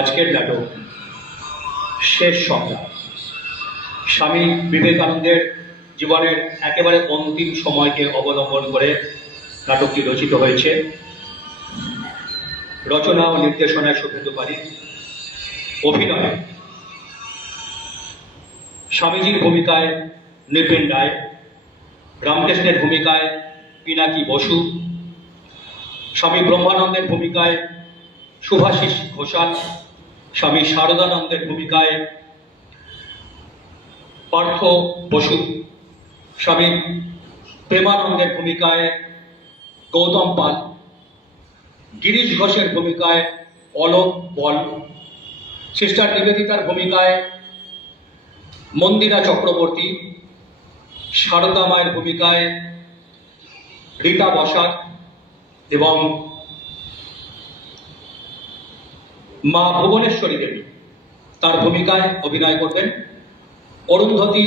আজকের নাটক শেষ সংগ্রাম। স্বামী বিবেকানন্দের জীবনের একেবারে অন্তিম সময়কে অবলম্বন করে নাটকটি রচিত হয়েছে। রচনা ও নির্দেশনায় শুভেন্দু পারি। অভিনয় স্বামীজির ভূমিকায় নৃপেন রায়, রামকৃষ্ণের ভূমিকায় পিনাকি বসু, স্বামী ব্রহ্মানন্দের ভূমিকায় শুভাশিস ঘোষাল, স্বামী শারদানন্দের ভূমিকায় পার্থ বসু, স্বামী প্রেমানন্দের ভূমিকায় গৌতম পাল, গিরিশ ঘোষের ভূমিকায় অলোক বল, সিস্টার নিবেদিতার ভূমিকায় মন্দিরা চক্রবর্তী, শারদা মায়ের ভূমিকায় রীতা বসাক এবং মা ভুবনেশ্বরী দেবী তার ভূমিকায় অভিনয় করবেন অরুন্ধতী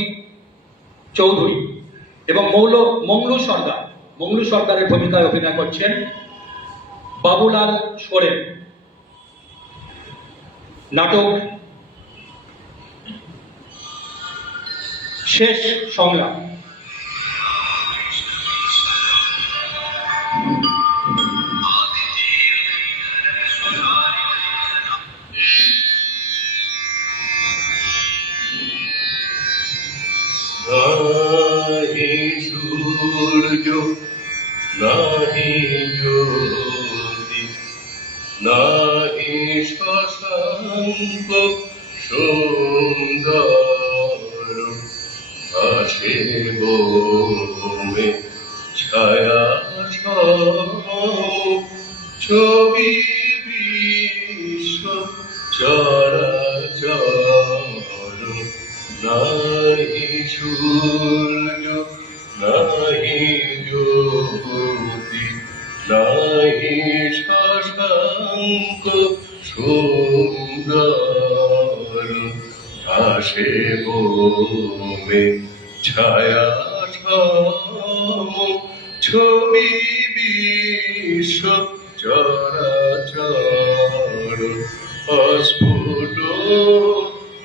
চৌধুরী এবং মংলু সর্দারের ভূমিকায় অভিনয় করছেন বাবুলাল সোরেন। নাটক শেষ সংগ্রাম। নাহি সূর্য নাহি জ্যোতি নাহি শশাঙ্ক সুন্দর আসে বনে ছায়া ছবি বিশ্ব চরাচর। নাহি সূর্য নাহি জ্যোতি নাহি শশাঙ্ক সুন্দর আসে বনে ছায়া ছবি বিশ্ব চরাচর। অস্ফুট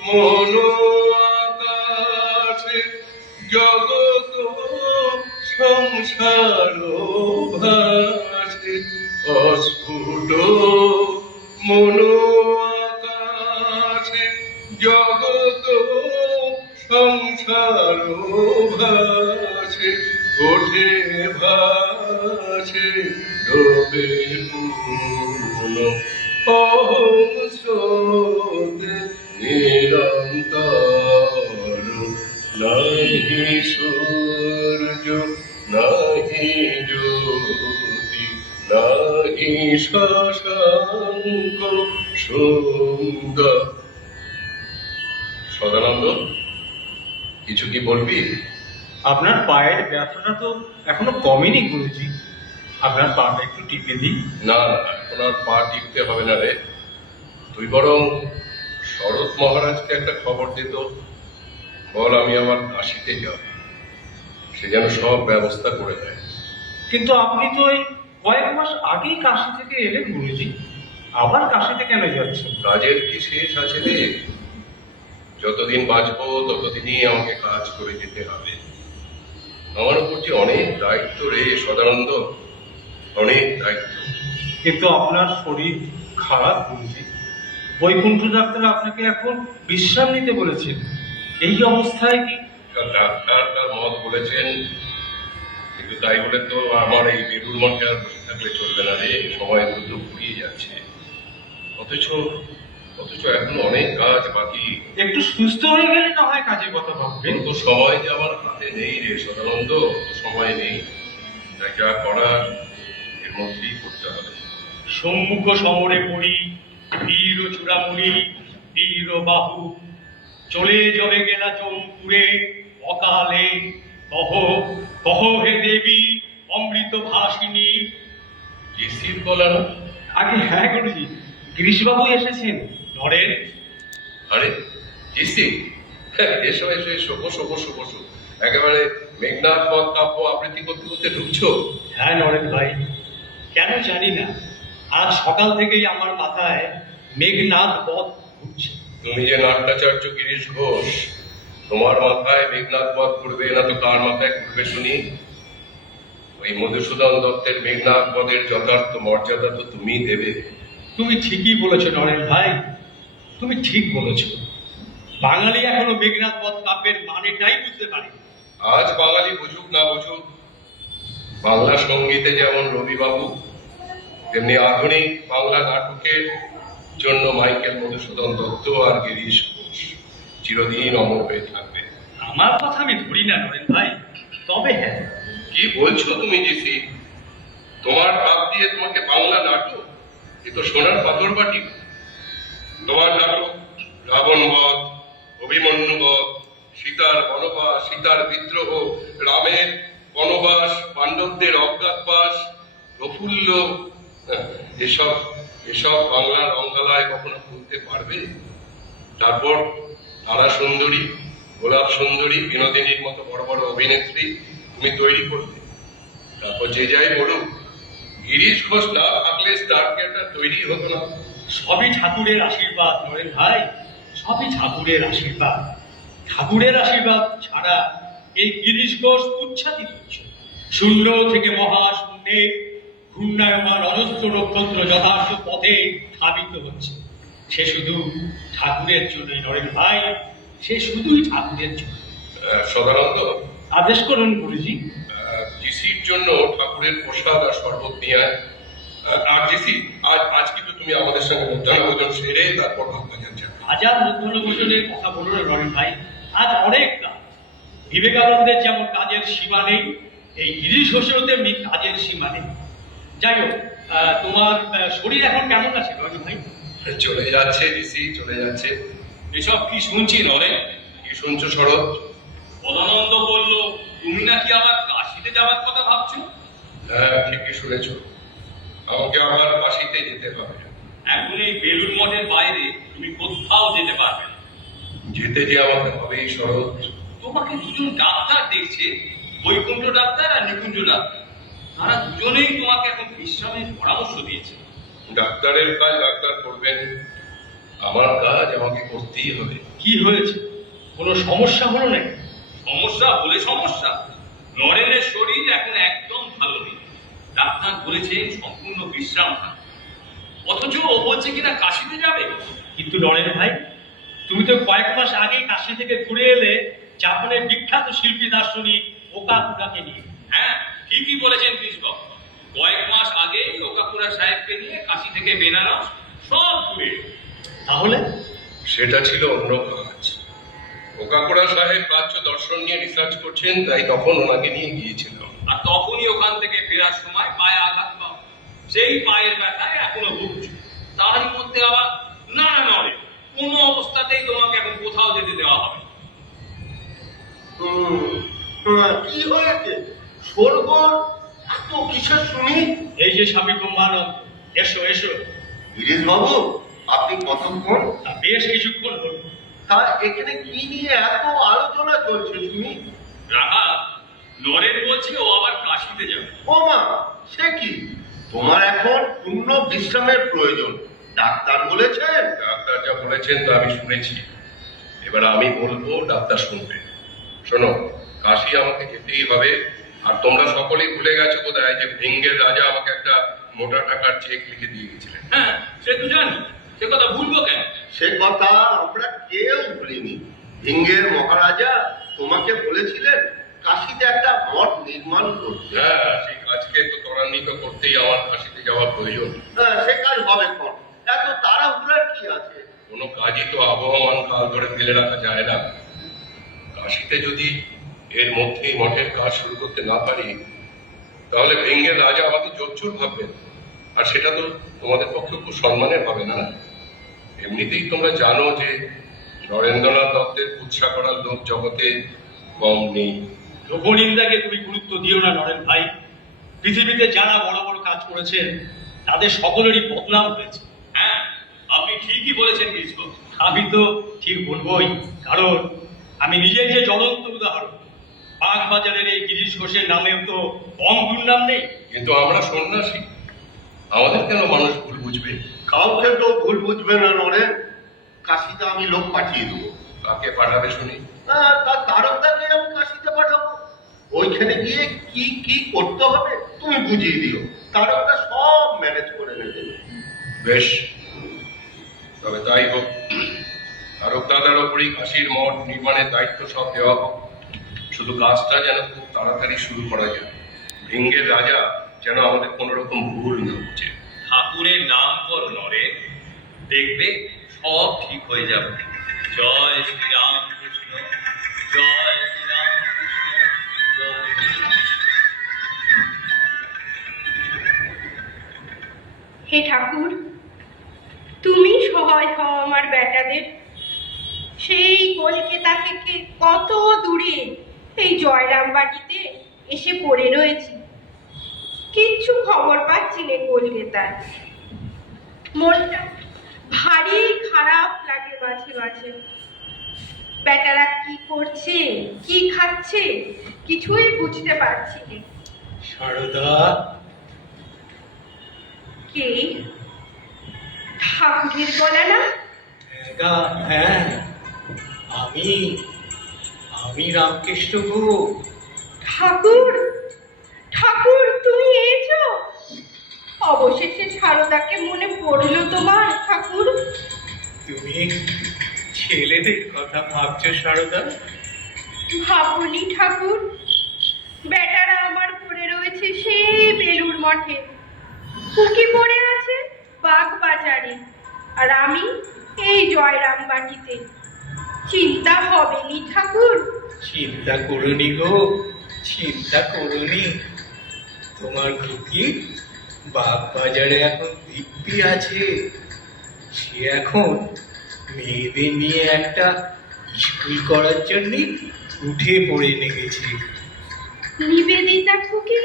মন আকাশে জগৎ সংসার ভাসে। অস্ফুট মন আকাশে জগৎ সংসার ভাসে। ওঠে ভাসে ডোবে পূর্ণ অহং স্রোতে নিরন্তর। নাহি সূর্য নাহি জ্যোতি নাহি শশাঙ্ক সুন্দর। সদানন্দ, কিছু কি বলবি? আপনার পায়ের ব্যথাটা তো এখনো কমেনি গুরুজি। আপনার পাটা একটু টিপে দিই। না না, এখন আর পা টিপতে হবে না রে। তুই বরং শরৎ মহারাজকে একটা খবর দিত, বল আমি আমার কাশিতে যাব, সে যেন সব ব্যবস্থা করে দেয়। কিন্তু আপনি তো এই কয়েক মাস আগেই কাশি থেকে এলেন গুরুজি, আবার কাশিতে কেন যাচ্ছেন? কাজের কি শেষ আছে রে? যতদিন বাঁচবো ততদিনই আমাকে কাজ করে যেতে হবে। আমার উপর যে অনেক দায়িত্ব রে সদানন্দ, অনেক দায়িত্ব। কিন্তু আপনার শরীর খারাপ গুরুজি। বৈকুণ্ঠ ডাক্তার আপনাকে এখন বিশ্রাম নিতে বলেছেন। এই অবস্থায় কি? ডাক্তার তার মত বলেছেন, কিন্তু তাই বলে তো আমার এই বেলুর মঠে আর বসে থাকলে চলবে না রে। সময় দ্রুত ফুরিয়ে যাচ্ছে, অথচ এখনো অনেক কাজ বাকি। একটু সুস্থ হয়ে গেলে না হয় কাজের কথা ভাববেন। কিন্তু সময় যে আমার হাতে নেই রে সদানন্দ, সময় নেই। তাই যা করার এর মধ্যেই করতে হবে। সম্মুখ সমরে পড়ি বীর চূড়ামণি বীর বাহু, চলে যাবে গেলা জমপুরে অকালে। কহ কহ হে দেবী অমৃত ভাসিনী। কিসির গলা না? আগে হ্যাঁ গুরুজি, গিরিশবাবু এসেছেন। নরেন, আরে কিসি, এসো এসো এসো, বসো বসো বসো। একেবারে মেঘনাথ পথ কাব্য আবৃত্তি করতে করতে ঢুকছো? হ্যাঁ নরেন ভাই, কেন জানি না আজ সকাল থেকেই আমার মাথায় মেঘনাদ পথ ঘুরছে। তুমি যে নাট্যাচার্য গিরিশ ঘোষ, তোমার মাথায় মেঘনাথ পথ ঘুরবে না তো কার মাথায় ঘুরবে শুনি? ওই মধুসূদন দত্তের মেঘনাথ পদের যথার্থ মর্যাদা তো তুমি দেবে। তুমি ঠিকই বলেছো নরেন ভাই, তুমি ঠিক বলেছো। বাঙালি এখনো মেঘনাদ পথ কাব্যের মানেটাই বুঝতে পারে। আজ বাঙালি বুঝুক না বুঝুক, বাংলা সঙ্গীতে যেমন রবিবাবু, তেমনি আধুনিক বাংলা নাটকের জন্য মাইকেল মধুসূদন দত্ত আর গিরিশ ঘোষ চিরদিন অমর হয়ে থাকবে। আমার কথা আমি ধরি না নরেন ভাই, তবে হ্যাঁ, কি বলছো তুমি জিসি? তোমার ভাব দিয়ে তোমাকে বাংলা নাটক, এ তো সোনার পাথর বাটি। তোমার নাটক রাবণ বধ, অভিমন্যু বধ, সীতার বনবাস, সীতার বিদ্রোহ, রামের বনবাস, পাণ্ডবদের অজ্ঞাতবাস, প্রফুল্ল, এসব এসব বাংলার রঙ্গালয় কখনো খুলতে পারবে? তারপর তারা সুন্দরী, গোলাপ সুন্দরী, বিনোদিনীর মতো বড় বড় অভিনেত্রী তুমি তৈরি করবে। তারপর যে যাই বলুক, গিরিশ ঘোষ না থাকলে স্টার থিয়েটার তৈরি হতো না। সবই ঠাকুরের আশীর্বাদ নরেন ভাই, সবই ঠাকুরের আশীর্বাদ। ঠাকুরের আশীর্বাদ ছাড়া এই গিরিশ ঘোষ উচ্ছ্বাসিত হচ্ছে। শূন্য থেকে মহাশূন্যে ঘূর্ণায়মান অজস্র নক্ষত্র যথার্থ পথে ধাবিত হচ্ছে। সে শুধু ঠাকুরের জন্যই নরেন ভাই, সে শুধুই ঠাকুরের জন্য। সদানন্দ, আদেশ করুন গুরুজি। জিসির জন্য ঠাকুরের প্রসাদ আর শরবত নিয়ে আয়। আর জিসি, আজ কিন্তু তুমি আমাদের সঙ্গে মধ্যাহ্ন ভোজন সেরে তারপর বাগবাজার যাবে। হাজার মধ্যাহ্ন ভোজনের কথা বলুন নরেন ভাই, আজ অনেক কাজ। বিবেকানন্দের যেমন কাজের সীমা নেই, এই গিরিশ ঘোষেরও তেমনি কাজের সীমা নেই। যাই হোক, তোমার শরীর এখন কেমন আছে নরেন ভাই? চলে যাচ্ছে জিসি, চলে যাচ্ছে। এসব কি শুনছি নরেন? কি শুনছো শরৎ? পদানন্দ বলল তুমি নাকি আবার কাশিতে যাওয়ার কথা ভাবছো। হ্যাঁ, ঠিকই শুনেছো, আমাকে আবার কাশিতে যেতে হবে। এখন এই বেলুড় মঠের বাইরে তুমি কোথাও যেতে পারবে না। যেতে যে আমাকে হবেই শরৎ। তোমাকে দুজন ডাক্তার দেখছে, বৈকুণ্ঠ ডাক্তার আর নিকুঞ্জ ডাক্তার। তারা দুজনেই তোমাকে এখন বিশ্রামের পরামর্শ দিয়েছে। ডাক্তারের কাজ ডাক্তার করবেন, আমার কাজ আমাকে করতেই হবে। কি হয়েছে? কোনো সমস্যা হলো নাকি? সমস্যা বলে সমস্যা, নরেনের শরীর এখন একদম ভালো নেই। ডাক্তার বলেছেন সম্পূর্ণ বিশ্রাম থাকতে। অথচ ও বলছে কিনা কাশিতে যাবে। কিন্তু নরেন ভাই, তুমি তো কয়েক মাস আগেই কাশি থেকে ঘুরে এলে জাপানের বিখ্যাত শিল্পী দার্শনিক ওকাকুরাকে নিয়ে। হ্যাঁ, ঠিকই বলেছেন কৃষ্ণবাবু। কয়েক মাস আগে ওকাকুরা সাহেবকে নিয়ে কাশি থেকে বেনারস সব ঘুরে। তাহলে সেটা ছিল অন্য কাজ। ওকাকুরা সাহেব প্রাচ্য দর্শন নিয়ে রিসার্চ করছেন, তাই তখন ওনাকে নিয়ে গিয়েছিলাম। আর তখনই ওখান থেকে ফেরার সময় পায়ে আঘাত পাও। সেই পায়ের ব্যথায় এখনো ভুগছো। তারই মধ্যে আবার না না নরে, কোনো অবস্থাতেই তোমাকে এখন কোথাও যেতে দেওয়া হবে না। কি হয়েছে? সরগোল এত কিসের শুনি? এই যে স্বামী ব্রহ্মানন্দ, এসো এসো। গিরিশ বাবু, আপনি কতক্ষণ? বেশ কিছুক্ষণ হলো। তা এখানে কি নিয়ে এত আলোচনা চলছে শুনি? রাহা, নরেন বলছে ও আবার কাশিতে যাবে। ও মা, সে কি? তোমার এখন পূর্ণ বিশ্রামের প্রয়োজন, ডাক্তার বলেছেন। ডাক্তার যা বলেছেন তা আমি শুনেছি, এবার আমি বলবো, ডাক্তার শুনবে। শোনো, কাশি আমাকে যেতেই হবে। আর তোমরা সকলেই ভুলে গেছো বোধহয় যে ভিঙ্গের রাজা আমাকে একটা মোটা টাকার চেক লিখে দিয়ে গেছিলেন। হ্যাঁ, সে তো জানি, সে কথা ভুলবো কেন? সে কথা আমরা কেউ ভুলিনি। ভিঙ্গের মহারাজা তোমাকে বলেছিলেন কাশীতে একটা মঠ নির্মাণ করতে। হ্যাঁ, সেই কাজকে তো ত্বরান্বিত করতেই আমার কাশিতে যাওয়া প্রয়োজন। সে কাজ হবে কোন? এত তাড়াহুড়ার কি আছে? কোনো কাজই তো আবহমান কাল ধরে ফেলে রাখা যায় না। কাশিতে যদি এর মধ্যেই মঠের কাজ শুরু করতে না পারি, তাহলে ভিঙ্গের রাজা আমাকে জোচ্চুর ভাববেন, আর সেটা তো তোমাদের পক্ষে খুব সম্মানের হবে না। এমনিতেই তোমরা জানো যে নরেন্দ্রনাথ দত্তের কুৎসা করার লোক জগতে কম নেই। লোকনিন্দাকে তুমি গুরুত্ব দিও না নরেন ভাই। পৃথিবীতে যারা বড় বড় কাজ করেছেন তাদের সকলেরই বদনাম হয়েছে। হ্যাঁ, আপনি ঠিকই বলেছেন কৃষ্ণবাবু। আমি তো ঠিক বলবোই, কারণ আমি নিজেই যে জ্বলন্ত উদাহরণ। বাগবাজারের এই গিরিশ ঘোষের নামেও তো কম দুর্নাম নেই। কিন্তু আমরা সন্ন্যাসী, আমাদের কেন মানুষ ভুল বুঝবে? কাউকে তো ভুল বুঝবে না নরেন, কাশিতে আমি লোক পাঠিয়ে দেবো। কাকে পাঠাবে শুনি? তার তারকদাকে আমি কাশিতে পাঠাবো। ওইখানে গিয়ে কি কি করতে হবে তুমি বুঝিয়ে দিও, তারকদা সব ম্যানেজ করে নেবে। বেশ, তবে তাই হোক। তারক দাদার ওপরই কাশীর মঠ নির্মাণের দায়িত্ব সব দেওয়া হোক। শুধু কাজটা যেন খুব তাড়াতাড়ি শুরু করা যায়। ভিঙ্গের রাজা যেন আমাদের কোনো রকম ভুল না বুঝে। ঠাকুরের নাম করো নরে, দেখবে সব ঠিক হয়ে যাবে। জয় শ্রীরাম কৃষ্ণ, জয় শ্রীরাম কৃষ্ণ, জয় শ্রীরাম। হে ঠাকুর, তুমি সহায় হও আমার বেটাদের। সেই কলকাতা থেকে কত দূরে এই জয়রামবাটিতে এসে পড়ে রয়েছি, কিচ্ছু খবর পাচ্ছি না কলকাতার। মনটা ভারী খারাপ লাগে মাঝে মাঝে। বেটারা কি করছে, কি খাচ্ছে, কিছুই বুঝতে পারছি না। সারদা, কে? ঠাকুরের গলা না? হ্যাঁ, আমি রামকৃষ্ণ গো। ঠাকুর, ঠাকুর তুমি এসো? অবশেষে সারদাকে মনে পড়লো তোমার ঠাকুর? তুমি ছেলেদের কথা ভাবছো সারদা? ভাবনি ঠাকুর, বেটারা আমার পড়ে রয়েছে সেই বেলুর মঠে, কুকি পড়ে আছে বাগ বাজারে, আর আমি এই জয়রামবাটিতে। চিন্তা হবেনি ঠাকুর? চিন্তা করুনি গো, চিন্তা করুনি। তোমার খুকি বাগ বাজারে এখন দিব্যি আছে। সে এখন মেয়েদের নিয়ে একটা স্কুল করার জন্য উঠে পড়ে লেগেছে। নিবেদিতা খুকি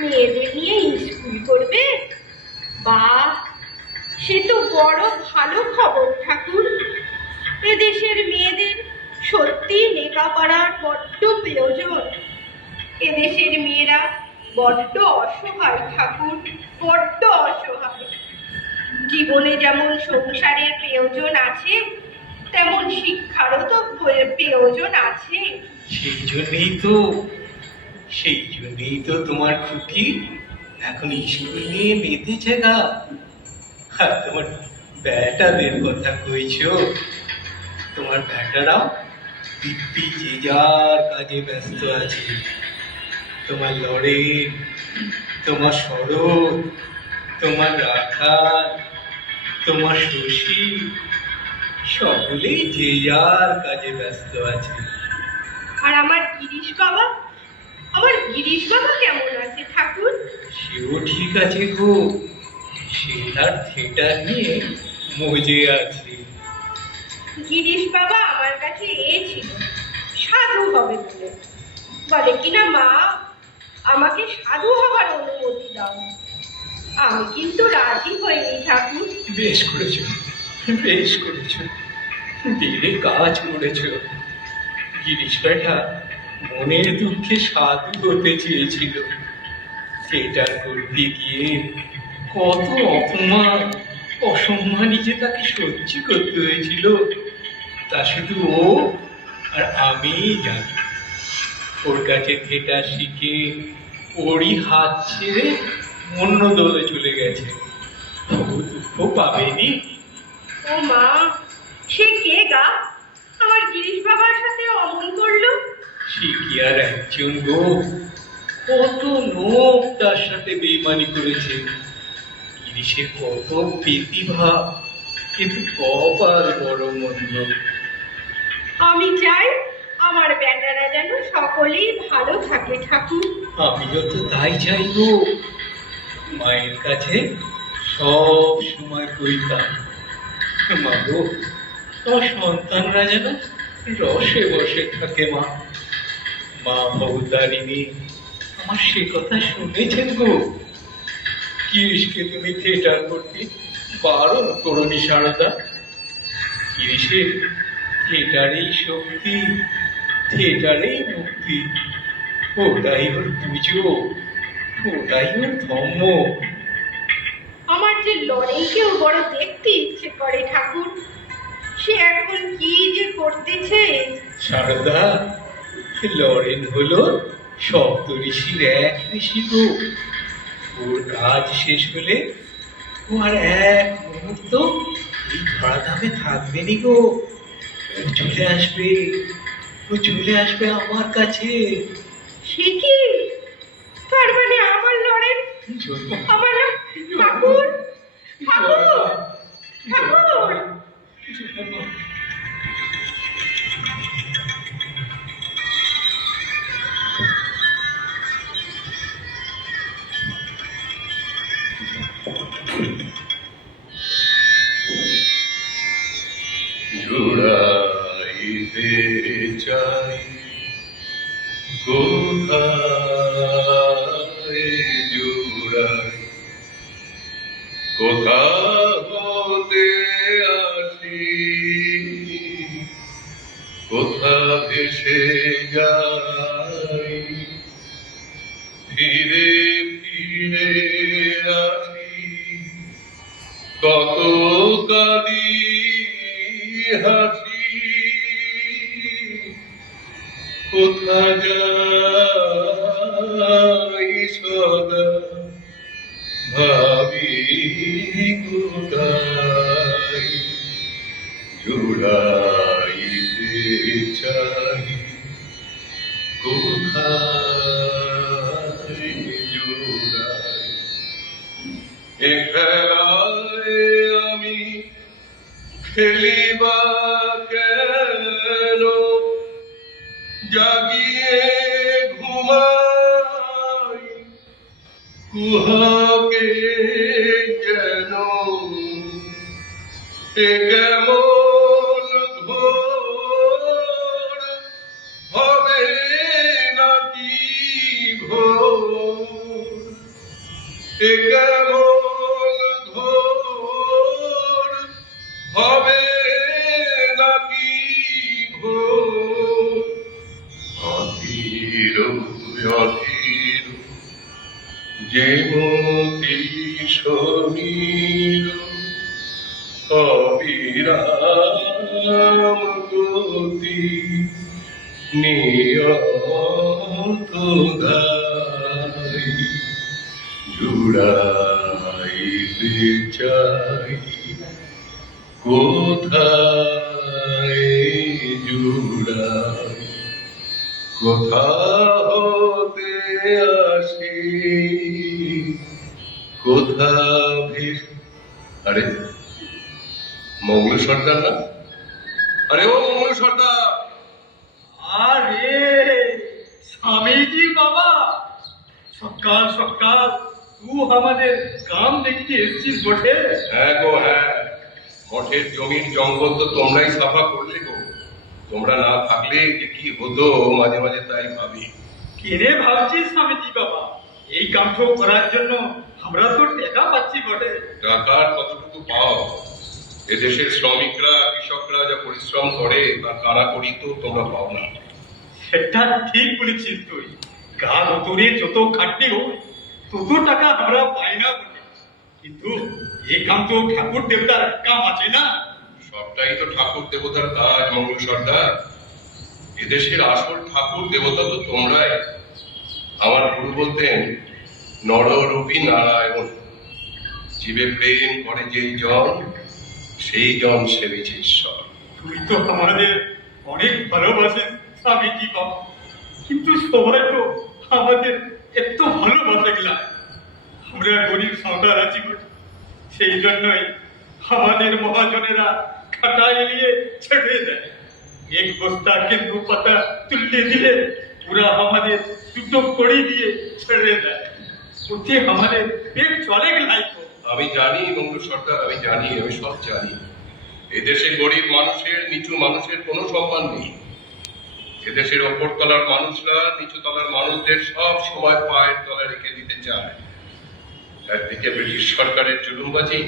মেয়েদের নিয়ে স্কুল করবে? বাহ, সে তো বড় ভালো খবর ঠাকুর। এদেশের মেয়েদের সত্যি লেখাপড়ার বড্ড প্রয়োজন। এদেশের মেয়েরা বড্ড অসহায় ঠাকুর, বড্ড অসহায়। জীবনে যেমন সংসারের প্রয়োজন আছে, তেমন শিক্ষারও তো প্রয়োজন আছে। সেই জন্যই তো তোমার খুকি এখন স্কুল নিয়ে মেতেছে না। আর তোমার বেটাদের কথা কইছো, তোমার বেটারাও দিব্যি যে যার কাজে ব্যস্ত আছে। তোমার লড়েন, তোমার সড়ক, তোমার রাখাল, তোমার শশী, সকলেই যে যার কাজে ব্যস্ত আছে। আর আমার গিরিশ বাবা, আমার গিরিশ বাবা কেমন আছে ঠাকুর? সেও ঠিক আছে গো, সে তার থিয়েটার নিয়ে মজে আছে। গিরিশ বাবা আমার কাছে এসেছিল সাধু হবে বলে। বলে কিনা, মা আমাকে সাধু হবার অনুমতি দাও। আমি কিন্তু রাজি হইনি ঠাকুর। বেশ করেছো, বেশ করেছো, দিলে কাজ করেছো। গিরিশ বেটা মনের দুঃখে সাধু হতে চেয়েছিল। থিয়েটার করতে গিয়ে কত অপমান অসম্মানই যে তাকে সহ্য করতে হয়েছিল, তা শুধু ও আর আমি জানি। ওর কাছে থিয়েটার শিখে ওরই হাত ছেড়ে অন্য দলে চলে গেছে। ও দুঃখ পাবেনি। ও মা, সে কে গা আমার গিরিশ বাবার সাথে অমন করলো? সে কি আর একজন গো, কত লোক তার সাথে বেইমানি করেছে। গিরিশের কত প্রতিভা, কিন্তু কপাল বড় মন্দ। আমি চাই আমার বেটারা যেন সকলেই ভালো থাকে ঠাকুর। আমিও তো তাই চাইবো। মায়ের কাছে সব সময় কইতাম, মা গো, তোমার সন্তানরা যেন রসে বসে থাকে। মা ভবতারিণী আমার সে কথা শুনেছেন গো। গিরিশকে তুমি থিয়েটার করতে বারণ করনি সারদা। গিরিশের থিয়েটারেই শক্তি, থিয়েটারেই মুক্তি। ওটাই ওর পুজো, ওটাই ওর ধর্ম। আমার যে লড়াইকেও বড় দেখতে ইচ্ছে করে ঠাকুর। সে এখন কি যে করতেছে। সারদা, লরেন হলো সপ্তঋষির এক ঋষি গো। ওর কাজ শেষ হলে ও আর এক মুহূর্ত এই ধরাধামে থাকবে নি গো। ও চলে আসবে, ও চলে আসবে আমার কাছে। সে কি? তার মানে আমার লড়েন, আমার ঠাকুর, ঠাকুর, ঠাকুর। জুড়াইতে চাই কোথায় জুড়াই, কোথা হতে আসি, কোথা ভেসে যাই, ফিরে ফিরে আসি, কত কালি হাসি, কোথা যাই সদা ভাবি কোথায় জুড়াইতে চাই, কোথায় জুড়াই। এ খেলায় আমি খেলিবা কেন, জাগিয়ে ঘুমাই কুহাকে যেন, এ কেমন ঘোর হবে নাকি ভোর, এ কেমন ঘোর হবে নাকি ভোর। অধীর অধীর যে মতি সমীর, অবিরাম গতি নিয়ত গাই, জুড়াইতে চাই কোথায় জুড়াই, কোথা হতে আসি, কোথা ভেসে। আরে মঙ্গল সর্দার না? আরে ও মঙ্গল সর্দার! আরে স্বামীজি বাবা, সকাল সকাল তুই আমাদের গ্রাম দেখতে এসেছিস বটে। হ্যাঁ গো হ্যাঁ, মঠের জমির জঙ্গল তো তোমরাই সাফা করলে গো। তোমরা না থাকলে যে কি হতো মাঝে মাঝে তাই ভাবি। কেনে ভাবছিস স্বামীজি বাবা? এই কামটা করার জন্য আমরা তো টাকা পাচ্ছি বটে। টাকার কতটুকু পাও? এদেশের শ্রমিকরা কৃষকরা যা পরিশ্রম করে তা কারা করি তো তোমরা পাও না। সেটা ঠিক বলেছিস তুই। গা ভেতরে যত খাটনি হোক তত টাকা আমরা পাই না বটে, কিন্তু এই কাম তো ঠাকুর দেবতার কাম আছে না। সবটাই তো ঠাকুর দেবতার কাজ মঙ্গল সর্দার। এদেশের আসল ঠাকুর দেবতা তো তোমরাই। আমার গুরু বলতেন, নররূপী নারায়ণ, জীবে প্রেম করে যেই জন সেই জন সেবিছে ঈশ্বর। তুই তো আমাদের অনেক ভালোবাসিস স্বামীজি বাবা, কিন্তু সবাই তো আমাদের এত ভালোবাসে গেলা। আমরা গরিব সাঁওতাল আছি বটে, সেই জন্যই আমাদের মহাজনেরা খাটা এলিয়ে ছেড়ে দেয়। এক বস্তা কেন্দ্র পাতা তুলে দিলে ওরা আমাদের দুটো কড়ি দিয়ে ছেড়ে দেয়। ওতে আমাদের পেট চলে গেলাই তো। আমি জানি মঙ্গল সর্দার, আমি জানি, আমি সব জানি। এদেশে গরিব মানুষের নিচু মানুষের কোনো সম্মান নেই। এদেশের ওপর তলার মানুষরা নিচু তলার মানুষদের সব সময় পায়ের তলায় রেখে দিতে চায়। একদিকে ব্রিটিশ সরকারের জুলুমবাজি,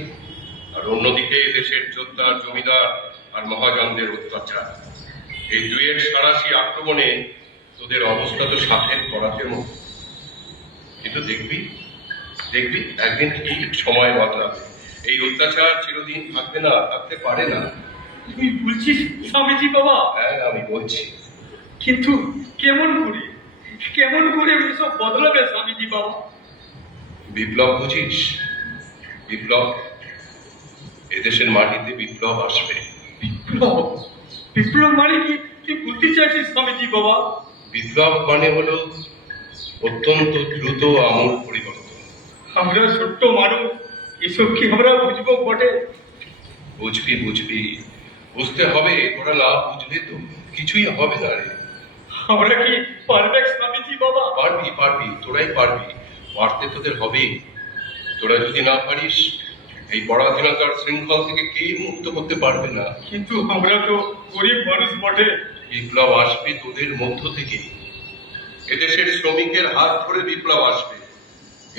আর অন্যদিকে এদেশের যোদ্ধার জমিদার আর মহাজনদের অত্যাচার। এই দুইয়ের সারাশি আক্রমণে তোদের অবস্থা তো সাথের করাতের মতো। কিন্তু দেখবি দেখবি একদিন ঠিক সময় বদলাবে। এই অত্যাচার চিরদিন থাকবে না, থাকতে পারে না। তুই বলছিস স্বামীজি বাবা? হ্যাঁ, আমি বলছি। কিন্তু কেমন করে এসব বদলাবে স্বামীজি বাবা? বিপ্লব বুঝিস? বিপ্লব, এদেশের মাটিতে বিপ্লব আসবে। বিপ্লব মানে কি তুই বলতে চাইছিস স্বামীজি বাবা? বিপ্লব মানে হলো অত্যন্ত দ্রুত আমূল পরিবর্তন। আমরা ছোট্ট মানুষ, এসব কি আমরা বুঝবো বটে? বুঝবি বুঝবি, বুঝতে হবে। তোরা না বুঝলে তো কিছুই হবে না রে। আমরা কি পারবে স্বামীজি বাবা? পারবি পারবি, তোরাই পারবি। পারতে তোদের হবেই। তোরা যদি না পারিস, এই পরাধীনতার শৃঙ্খল থেকে কে মুক্ত করতে পারবে না? কিন্তু আমরা তো গরিব মানুষ বটে। বিপ্লব আসবে তোদের মধ্য থেকে। এদেশের শ্রমিকের হাত ধরে বিপ্লব আসবে,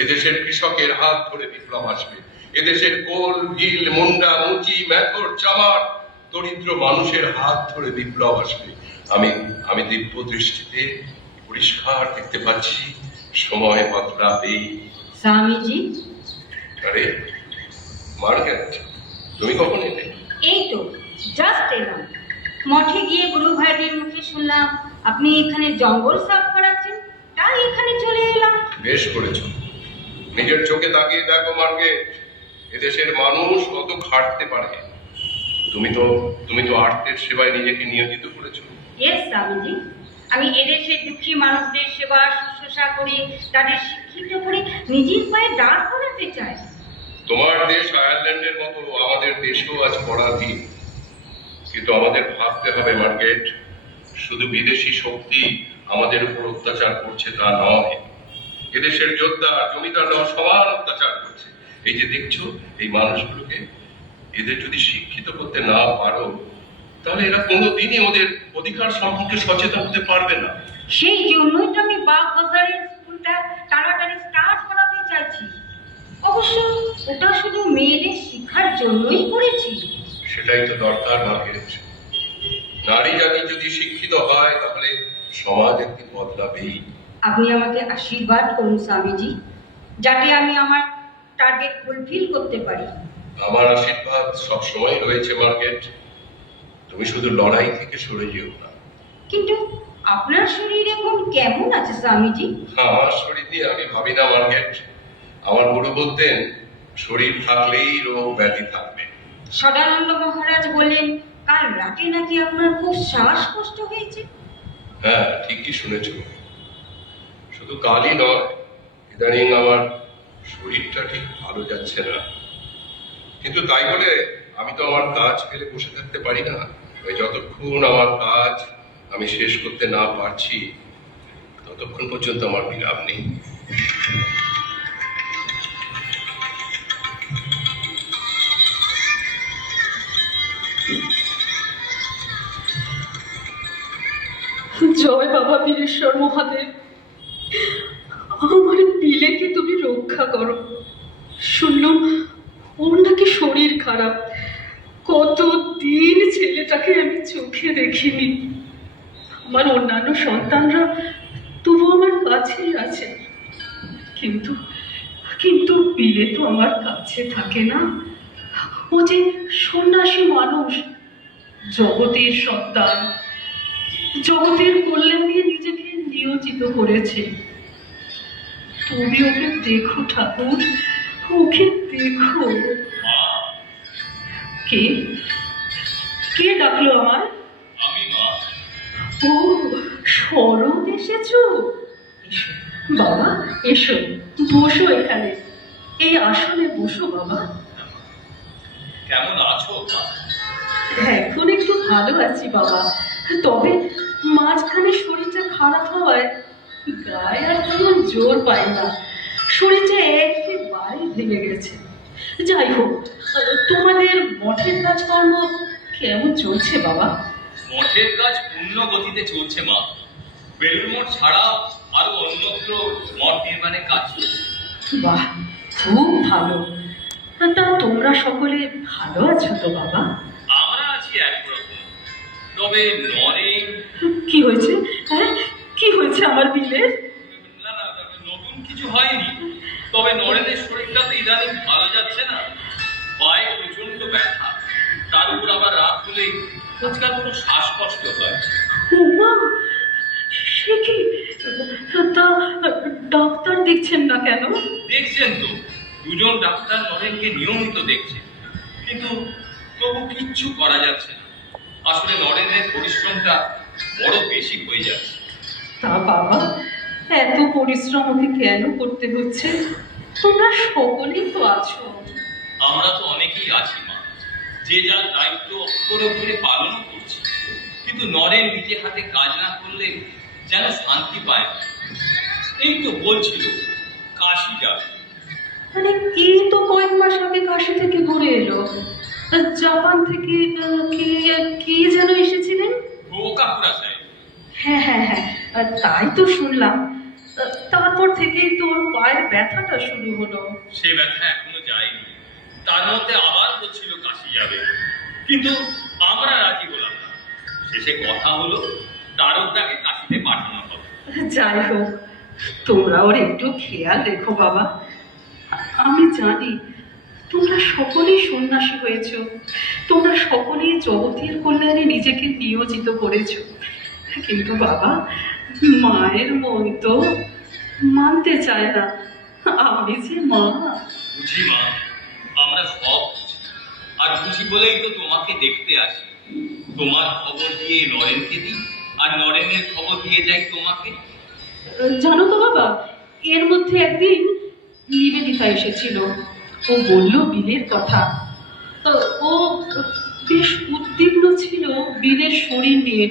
এদেশের কৃষকের হাত ধরে বিপ্লব আসবে, এদেশের কোল, ভিল, মুন্ডা, মুচি, মেথর, চামার, দরিদ্র মানুষের হাত ধরে বিপ্লব আসবে। আমি দিব্য দৃষ্টিতে পরিষ্কার দেখতে পাচ্ছি সময় বদলাবেই। স্বামীজি, আরে মার্গারেট, তুমি কখন এলে? এই তো জাস্ট এলাম। মঠে গিয়ে গুরু ভাইদের মুখে শুনলাম আপনি এখানে জঙ্গল সাফ করাচ্ছেন, তাই এখানে চলে এলাম। বেশ করেছো। নিজের চোখে তাকিয়ে দেখো মার্গেট, এদেশের মানুষ কত খাটতে পারে। তুমি তো আর্তের সেবায় নিজেকে নিয়োজিত করেছো। ইয়েস স্বামীজি, আমি এদেশের দুঃখী মানুষদের সেবা শুশ্রূষা করে তাদের শিক্ষিত করে নিজের পায়ে দাঁড় করাতে চাই। তোমার দেশ আয়ারল্যান্ডের মতো আমাদের দেশেও আজ পরাধীন। কিন্তু আমাদের ভাবতে হবে মার্গেট, শুধু বিদেশি শক্তি আমাদের উপর অত্যাচার করছে তা নয়। এদেশের যোদ্ধা জমিদাররাও সমান অত্যাচার করছে। এই যে দেখছো এই মানুষগুলোকে, এদের যদি শিক্ষিত করতে না পারো, তাহলে এরা কোনোদিনই ওদের অধিকার সম্পর্কে সচেতন হতে পারবে না। সেই জন্যই তো আমি বাগবাজারের স্কুলটা তাড়াতাড়ি স্টার্ট করাতে চাইছি। অবশ্য ওটা শুধু মেয়েদের শিক্ষার জন্যই করেছি। সেটাই তো দরকার মার্গেট। নারী জাতি যদি শিক্ষিত হয়, তাহলে সমাজ একদিন বদলাবেই। আপনি আমাকে আশীর্বাদ করুন স্বামীজি, যাতে আমি আমার টার্গেট ফুলফিল করতে পারি। আমার আশীর্বাদ সবসময় রয়েছে মার্গেট। তুমি শুধু লড়াই থেকে সরে যেও না। কিন্তু আপনার শরীর এখন কেমন আছে স্বামীজি? আমার শরীর নিয়ে আমি ভাবি না মার্গেট। আমার গুরু বলতেন, শরীর থাকলেই রোগ ব্যাধি থাকবে। সদানন্দ মহারাজ বললেন কাল রাতে নাকি আপনার খুব শ্বাসকষ্ট হয়েছে। হ্যাঁ, ঠিকই শুনেছ। শুধু কালই নয়, ইদানিং আমার শরীরটা ঠিক ভালো যাচ্ছে না। কিন্তু তাই বলে আমি তো আমার কাজ ফেলে বসে থাকতে পারি না। যতক্ষণ আমার কাজ আমি শেষ করতে না পারছি, ততক্ষণ পর্যন্ত আমার বিরাম নেই। জয় বাবা বীরেশ্বর মহাদেব, আমার বিলেকে তুমি রক্ষা করো। শুনলাম ওর নাকি শরীর খারাপ। কতদিন ছেলেটাকে আমি চোখে দেখিনি। আমার অন্যান্য সন্তানরা তবু আমার কাছেই আছে, কিন্তু কিন্তু বিলে তো আমার কাছে থাকে না। ও যে সন্ন্যাসী মানুষ, জগতের সন্তান, জগতের কল্যাণে নিজেকে নিয়োজিত করেছে। তুমি ওকে দেখো ঠাকুর, ওকে দেখো। কে কে ডাকলো আমার? আমি মা। ও শরৎ এসেছো? এসো বাবা, এসো, বসো এখানে, এই আসনে বসো বাবা। কেমন আছো মা? এখন একটু ভালো আছি বাবা, তবে মাঝখানে শরীরটা খারাপ হওয়ায় গায়ে আর তেমন জোর পাই না। শরীরটা একেবারে ভেঙে গেছে। যাই হোক, তোমাদের মঠের কাজকর্ম কেমন চলছে বাবা? মঠের কাজ পূর্ণ গতিতে চলছে মা। বেলুড় মঠ ছাড়াও আরো অন্যত্র মঠ নির্মাণের কাজ চলছে। বাহ, খুব ভালো। তা তোমরা সকলে ভালো আছো তো বাবা? আমরা আছি একরকম, তবে নরেন। কি হয়েছে? হ্যাঁ, কি হয়েছে আমার বিলের? না না, নতুন কিছু হয়নি, তবে নরেনের শরীরটা তো ইদানিং ভালো যাচ্ছে না, পায়ে প্রচন্ড ব্যথা, তার উপর আবার রাত হলে আজকাল কোনো শ্বাসকষ্ট হয়। উমা, সে কি? তা ডাক্তার দেখছেন না কেন? দেখছেন তো, দুজন ডাক্তার নরেনকে নিয়মিত দেখছে, কিন্তু তবু কিচ্ছু করা যাচ্ছে না। আসলে নরেনের পরিশ্রমটা বড় বেশি হয়ে যাচ্ছে। তা বাবা, এত পরিশ্রম ওকে কেন করতে হচ্ছে? তোমরা সকলেই তো আছো। আমরা তো অনেকেই আছি মা, যে যার দায়িত্ব অক্ষরে অক্ষরে পালনও করছি, কিন্তু নরেন নিজে হাতে কাজ না করলে যেন শান্তি পায় না। এই তো বলছিল কাশি যাবে। মানে এই তো কয়েক মাস আগে কাশি থেকে ঘুরে এলো। জাপান থেকে কি যেন এসেছিলেন? কাকুরা সাহেব। হ্যাঁ হ্যাঁ হ্যাঁ, তাই তো শুনলাম। তারপর থেকেই তোর পায়ের ব্যথাটা শুরু হলো। সে ব্যথা এখনো যায়নি, তার মধ্যে আবার বলছিল কাশি যাবে, কিন্তু আমরা রাজি হলাম না। শেষে কথা হলো তারকদাকে কাশিতে পাঠানো হবে। যাই হোক, তোমরা ওর একটু খেয়াল রেখো বাবা। আমি জানি তোমরা সকলেই সন্ন্যাসী হয়েছ, তোমরা সকলেই জগতের কল্যাণে নিজেকে নিয়োজিত করেছ, কিন্তু বাবা, মায়ের মন তো মানতে চায় না। আমি যে মা। বুঝি মা, আমরা সব বুঝি, আর বুঝি বলেই তো তোমাকে দেখতে আসি। তোমার খবর দিয়ে নরেনকে দিই, আর নরেনের খবর দিয়ে যাই তোমাকে। জানো তো বাবা, এর মধ্যে একদিন নিবেদিতা এসেছিল। ও বলল বিলের কথা। ও বেশ উদ্বিগ্ন ছিল বিলের শরীর নিয়ে।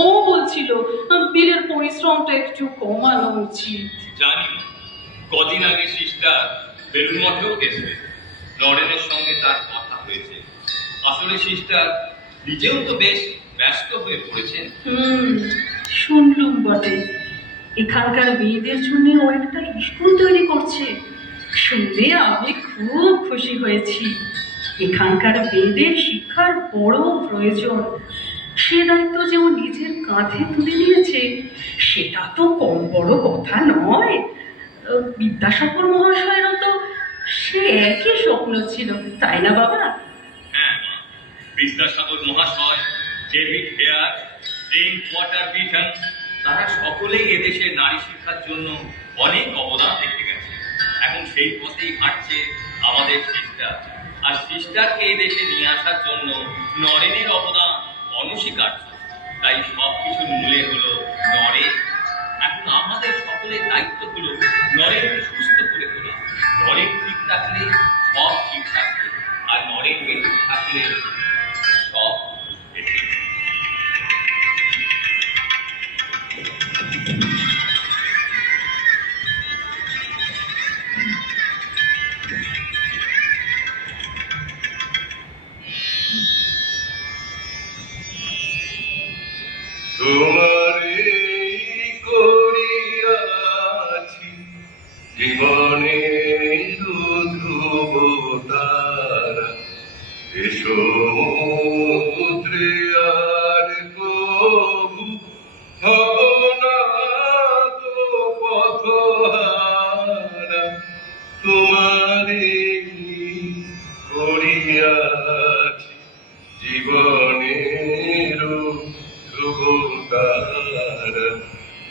ও বলছিল বিলের পরিশ্রমটা একটু কমানো উচিত। জানি না, কদিন আগে সিস্টার বেলুর মঠেও গেছে, নরেনের সঙ্গে তার কথা হয়েছে। আসলে সিস্টার নিজেও তো বেশ ব্যস্ত হয়ে পড়েছেন। শুনলুম বটে। এখানকার মেয়েদের জন্য ও একটা স্কুল তৈরি করছে। শুনলে আমি খুব খুশি হয়েছি। এখানকার মেয়েদের শিক্ষার বড় প্রয়োজন। সে দায়িত্ব যে ও নিজের কাঁধে তুলে নিয়েছে, সেটা তো কম বড় কথা নয়। বিদ্যাসাগর মহাশয়েরও তো সে একই স্বপ্ন ছিল, তাই না বাবা? হ্যাঁ মা, বিদ্যাসাগর মহাশয়, David Hare, drink water Vuitton, তারা সকলেই এদেশের নারী শিক্ষার জন্য অনেক অবদান রেখে গেছে। এখন সেই পথেই হাঁটছে আমাদের সিস্টার, আর সিস্টারকে এই দেশে নিয়ে আসার জন্য নরেনের অবদান অনস্বীকার্য। তাই সব কিছুর মূলে হলো নরেন। এখন আমাদের সকলের দায়িত্ব হলো নরেনকে সুস্থ করে তোলা। নরেন ঠিক থাকলে সব ঠিক থাকবে, আর নরেন বেঁচে থাকলে সব বেঁচে থাকবে। তোমারে করিয়াছি জীবনে ধ্রুবতারা, এসো সমুদ্রে আর কবু ভাবনা তো পথহারা। তোমারে করিয়াছি জীবনের ধ্রুবতারা,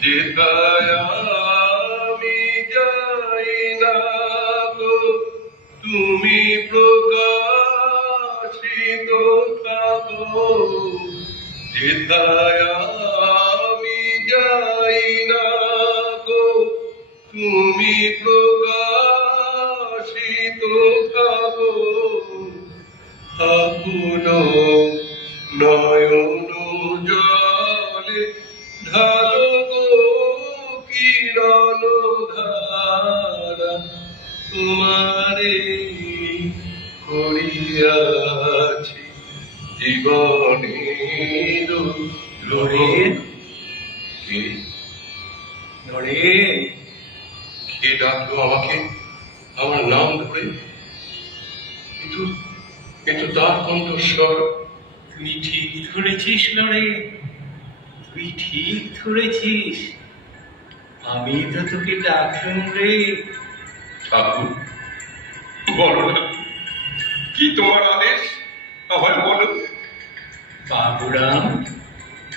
যেথায় আমি যাই না গো তুমি প্রকাশিত থাকো। যেথায় আমি যাই না গো তুমি প্রকাশিত থাকো। আকুল নয়ন জলে ঢালো গো কিরণ ধারা, তোমারে করিয়াছি জীবনের নরেন, কে নরেন, কে ডাকলো আমাকে আমার নাম ধরে? কিন্তু তার কণ্ঠস্বর। তুই ঠিক ধরেছিস নরেন, তুই ঠিক ধরেছিস। আমি তো তোকে ডাকলাম রে। ঠাকুর, বলো না, কি তোমার আদেশ আমায় বলো। বাবুরাম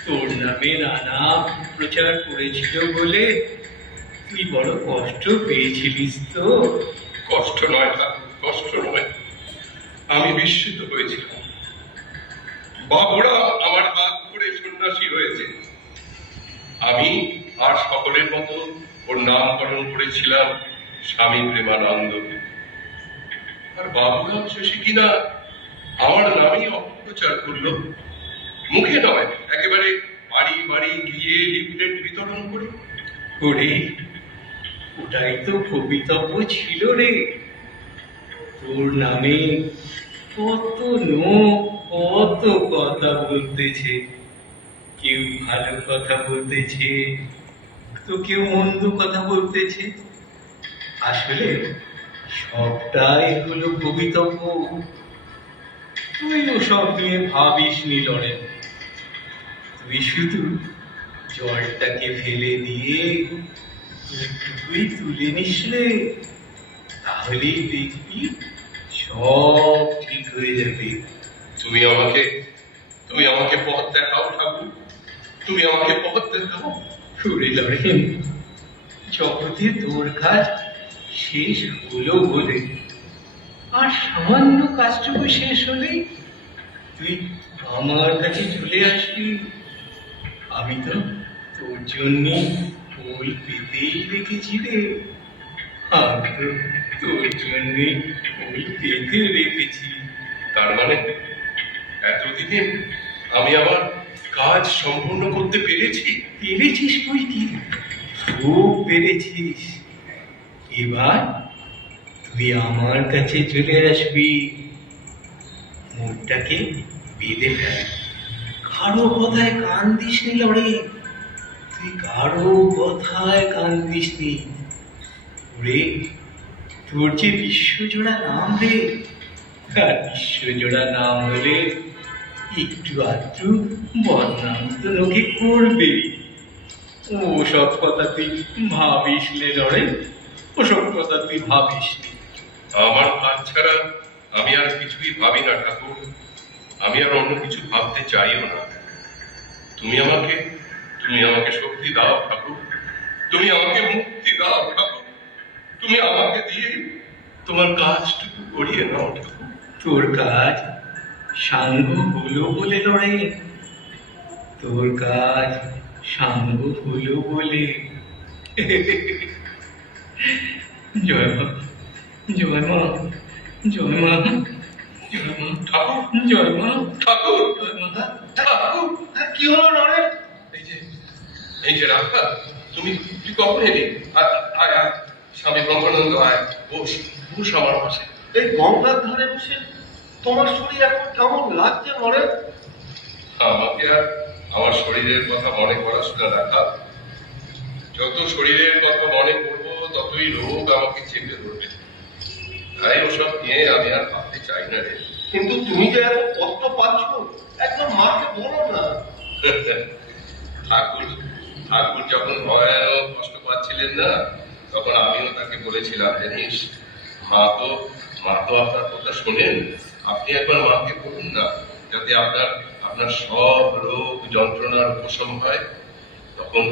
তোর নামে নানা প্রচার করেছিল বলে তুই বড় কষ্ট পেয়েছিলিস তো? কষ্ট নয় ঠাকুর, কষ্ট নয়, আমি বিস্মিত হয়েছিলাম। বাবুরা আমার হাত ধরে সন্ন্যাসী হয়েছে, আমি আর সকলের মতো ওর নামকরণ করেছিলাম স্বামী প্রেমানন্দ। আর বাবুরাম শেষে কিনা আমার নামেই অপপ্রচার করলো, মুখে নয়, একেবারে বাড়ি বাড়ি গিয়ে লিফলেট বিতরণ করে। ওরে, ওটাই তো কবিতব্য ছিল রে। তোর নামে কত লোক কত কথা বলতেছে, কেউ ভালো কথা বলতেছে তো কেউ মন্দ কথা বলতেছে। আসলে সবটাই হলো কবিতব্য। তুই ওসব নিয়ে ভাবিস নি লড়েন, তুই শুধু জলটাকে ফেলে দিয়ে একটুকুই তুলে নিসলে, তাহলেই দেখবি সব ঠিক হয়ে যাবে। তুমি আমাকে পথ দেখাও ঠাকুর, তুমি আমাকে পথ দেখাও। ঘুরে লড়েন, জগতে তোর কাজ শেষ হলো বলে, আর সামান্য কাজটুকু শেষ হলেই তুই আমার কাছে চলে আসবি। আমি তো তোর জন্য ফুল পেতেই রেখেছি রে, আমি তো তোর জন্য ফুল পেতে রেখেছি। তার মানে এতদিনে আমি আমার কাজ সম্পূর্ণ করতে পেরেছি। পেরেছিস তুই, কি খুব পেরেছিস। এবার তুই আমার কাছে চলে আসবি, মুখটাকে বেঁধে ফেল। কারো কথায় কান দিস নি লড়ে, তুই কারো কথায় কান দিস নি। ওরে, তোর যে বিশ্বজোড়া নাম রে, আর বিশ্বজোড়া নাম হলে একটু আধটু বদনাম তো লোকে করবে। ওসব কথা তুই ভাবিস নে লড়ে, ওসব কথা তুই ভাবিস নে। আমার কাজ ছাড়া আমি আর কিছুই ভাবি না ঠাকুর, আমি আর অন্য কিছু ভাবতে চাইও না। তুমি আমাকে শক্তি দাও ঠাকুর, তুমি আমাকে মুক্তি দাও ঠাকুর, তুমি আমাকে দিয়ে তোমার কাজটুকু করিয়ে নাও ঠাকুর। তোর কাজ সাঙ্গ হলো বলে লড়ে, তোর কাজ সাঙ্গ হলো বলে। জয় মা, জয় মা, জয় মা, জয় মা, ঠাকুর, জয় মা, ঠাকুর, জয় মা। ঠাকুর। কি হলো নরেন? এই যে রাখা, তুই কখন এলি? আয় আয় আয়, স্বামী ব্রহ্মানন্দ আয়, বস বস আমার পাশে। এই গঙ্গার ধারে বসে তোমার শরীর এখন কেমন লাগছে নরেন? আমাকে আর আমার শরীরের কথা মনে করাস না রাখা, যত শরীরের কথা মনে করবো ততই রোগ আমাকে চেপে ধরবে, তাই ওসব নিয়ে আমি আর ভাবতে চাই না রে। কিন্তু তুমি যে এত কষ্ট পাচ্ছ, একদম মাকে বলো না। ঠাকুর যখন ভয়ানক কষ্ট পাচ্ছিলেন না, তখন আমিও তাকে বলেছিলাম, জানিস, মা তো আপনার কথা শোনেন, আপনি একবার মাকে বলুন না, যাতে আপনার সব রোগ যন্ত্রণার উপশম হয়। তখন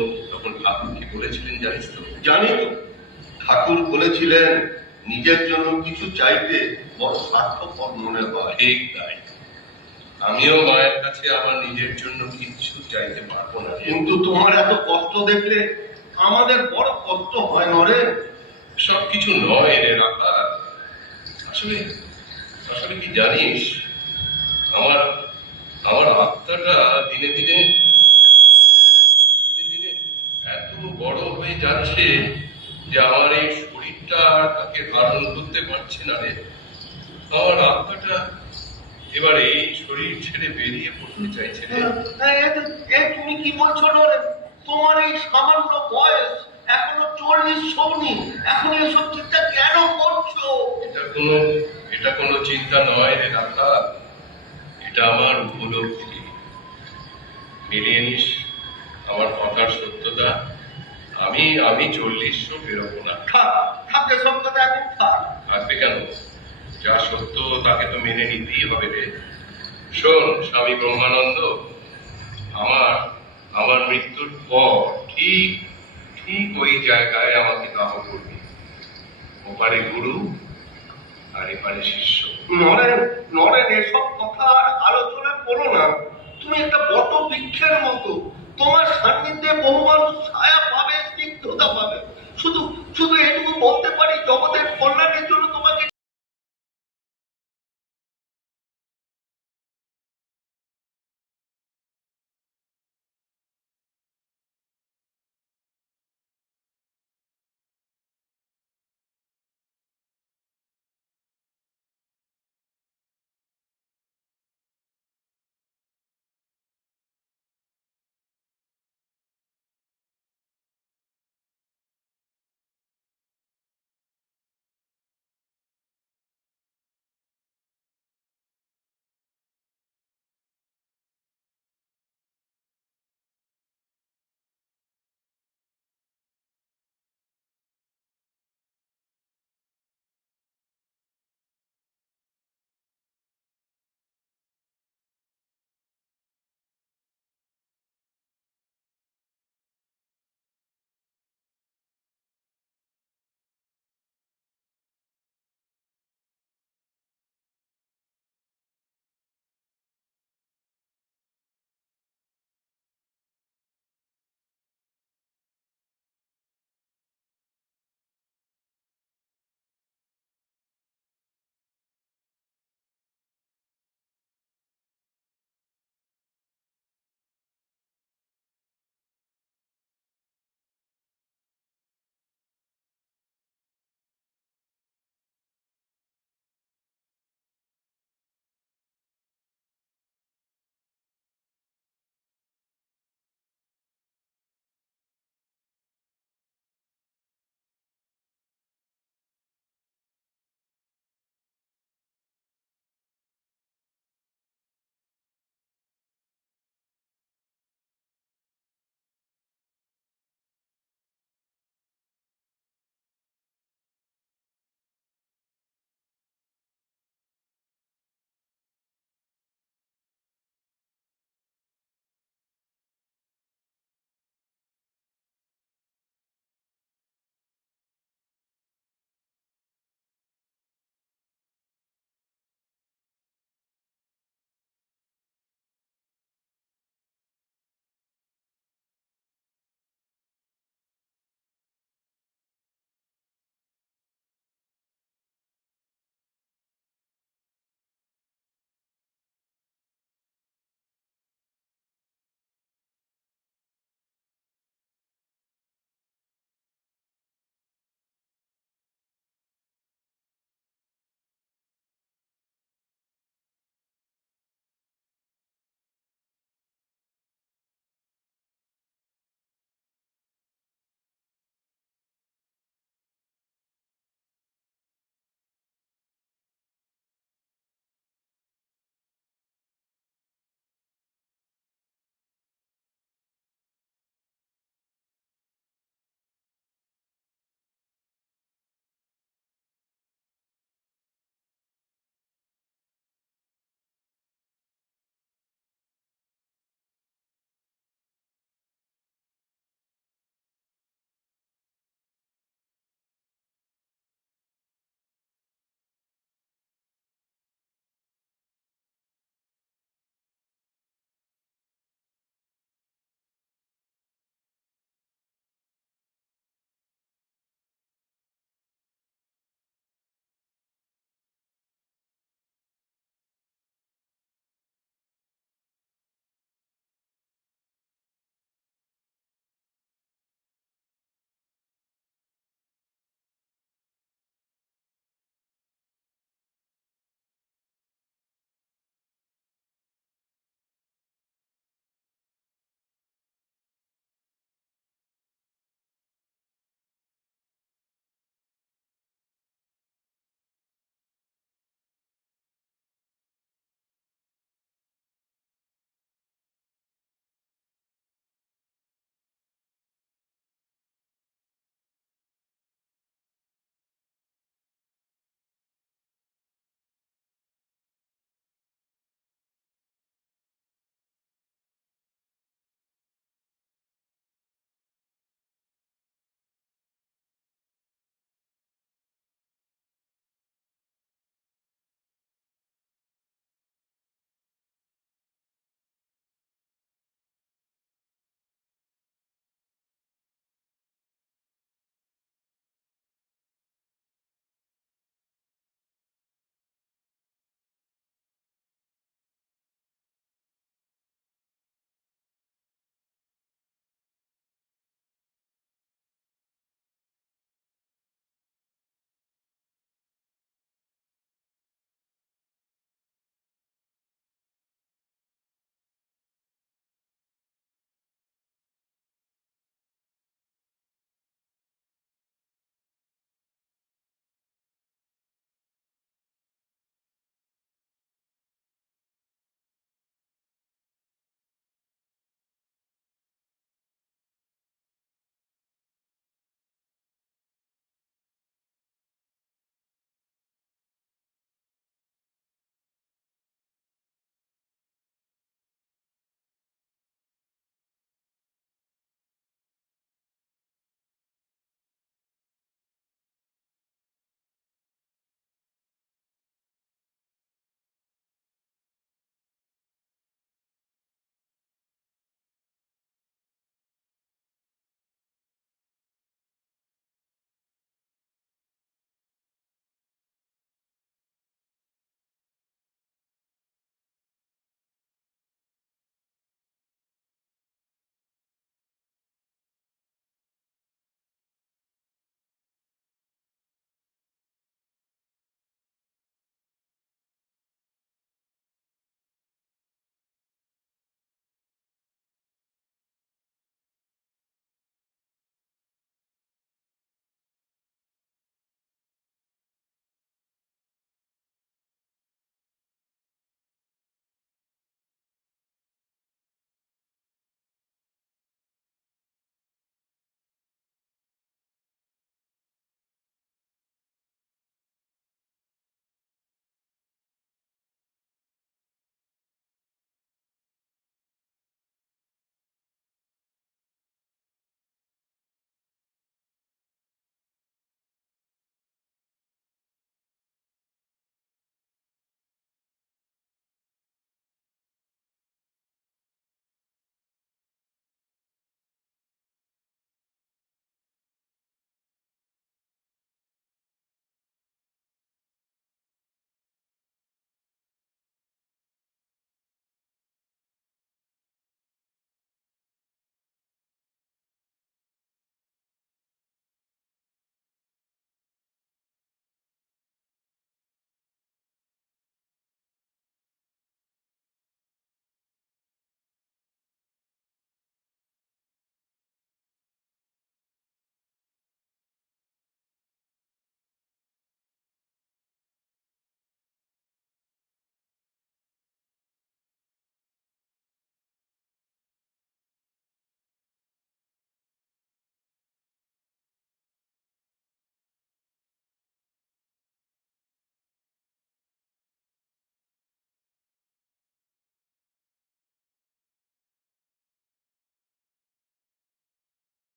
ঠাকুর কি বলেছিলেন জানিস তো? জানি তো, ঠাকুর বলেছিলেন নিজের জন্য কিছু চাইতে বড় স্বার্থপর মনে হয়। ঠিক তাই, আমিও মায়ের কাছে আমার নিজের জন্য কিছু চাইতে পারবো না। কিন্তু তোমার এত কষ্ট দেখলে আমাদের বড় কষ্ট হয় নরেন। সবকিছু নয় রে রাখা, আসলে কি জানিস, আমার আত্মাটা দিনে দিনে এত বড় হয়ে যাচ্ছে যে আমার এই শরীরটা তাকে ধারণ করতে পারছে না রে। আমার আত্মাটা এবার এই শরীর ছেড়ে বেরিয়ে পড়তে চাইছে রে। তুমি কি বলছো নরেন? তোমার এই সামান্য বয়স, এখনো 40 সৌনি, এখন এসব চিন্তা কেন করছো? এটা কোনো চিন্তা নয় রে রাখা, এটা আমার উপলব্ধি। মিলিয়ে নিস আমার কথার সত্যতা, আমি 40 বেরোবো না। থাক এসব কথা এখন থাক। আসবে কেন? যা সত্য তাকে তো মেনে নিতেই হবে রে। শোন স্বামী ব্রহ্মানন্দ, আমার মৃত্যুর পর ঠিক ওই জায়গায় আমাকে দাহ করবি। ওপারে গুরু আর এপারে শিষ্য। নরেন এসব কথা আর আলোচনা করো না। তুমি একটা বট বৃক্ষের মতো, তোমার সান্নিধ্যে বহু মানুষ ছায়া পাবে, স্নিগ্ধতা পাবে। শুধু এটুকু বলতে পারি, জগতের কল্যাণ